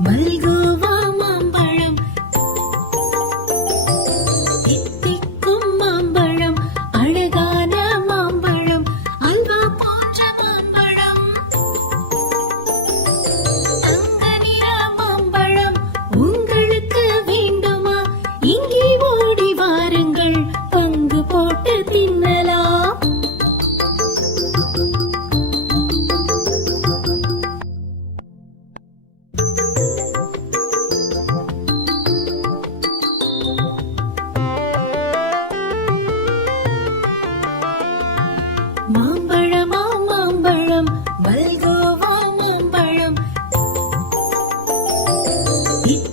மல்க Eat